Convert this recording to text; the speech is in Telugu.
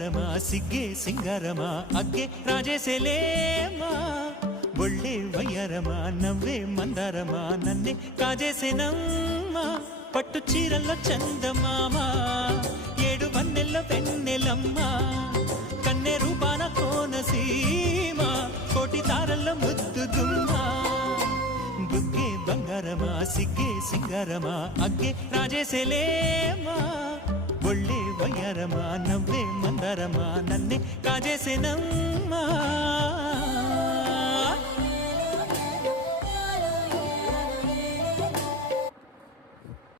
ಬಂಗಾರಮ ಸಿಗ್ಗೆ ಸಿಂಗಾರಮ ಅಗ್ಗೆ ರಾಜೇಸೆಲೇಮಾ ಒಳ್ಳೆ ವಯ್ಯಾರಮ ನವ್ವే మందారమ నన్నే కాజేసేనమ్మ పట్టు చీరల్లో చందమామ ఏడు వన్నెల్లో వెన్నెలమ్మ కన్నె రూపాన కోనసీమ కోటి తారల్లో ముద్దుగుమ్మ బుగ్గే బంగారమ సిగ్గే సింగారమ అగ్గే రాజేసెలేమా ಒಳ್ಳೆ ವಯ್ಯಾರಮ ನವ್ವే ಮಂದಾರಮ ನನ್ನೇ ಕಾಜೇಸೆನಮ್ಮ